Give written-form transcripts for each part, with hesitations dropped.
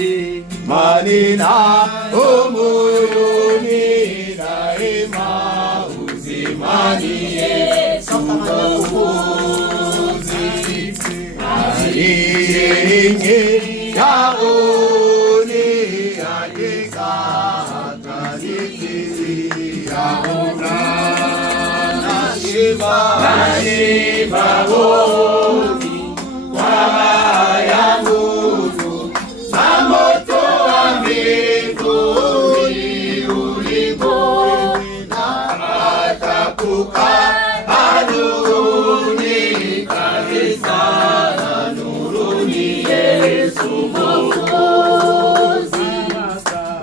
imani nayo moyoni, daima uzimani Yesu Mwokozi. Aliye yaone hakika atanifikia Bwana. Nashiba wote kwa haya nguvu na moto wa mbinguni ulipo, napata kukaa nuruni kabisa, na nuruni Yesu Mwokozi.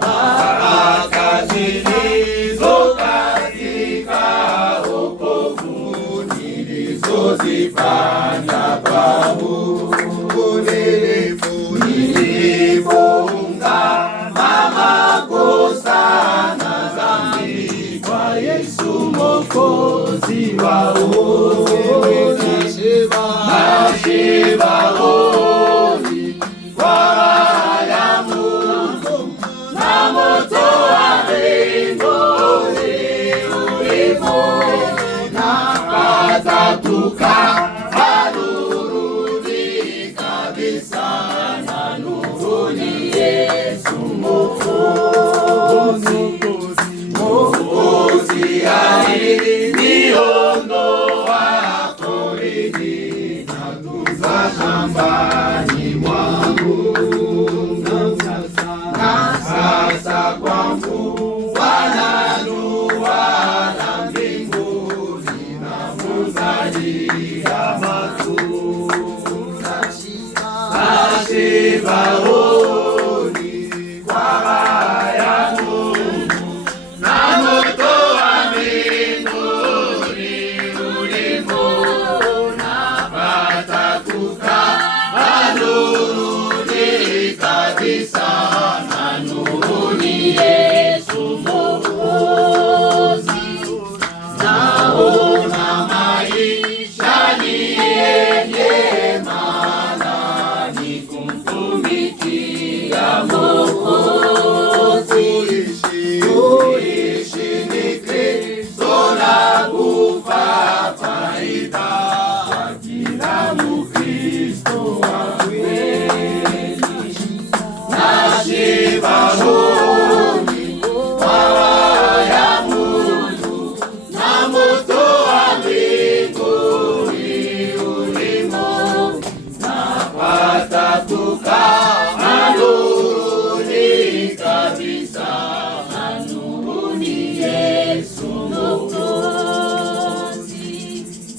Baraka zilizo katika wokovu nilizozipanda kwangu, nilipoungama makosa na dhambi kwa Yesu Mwokozi wangu. Nashiba hoi kwa haya Mungu na moto wa mbinguni ulipo, napata kukaa nuruni kabisa, na nuruni Yesu Mwokozi. Mwokozi aliniondoa porini na kuza shambani mwangu, na sasa kwangu wananua na mbinguni na muzalia matunda. Nashiba hoi kwa haya Mungu na moto wa mbinguni ulipo, napata kukaa nuruni kabisa, na nuruni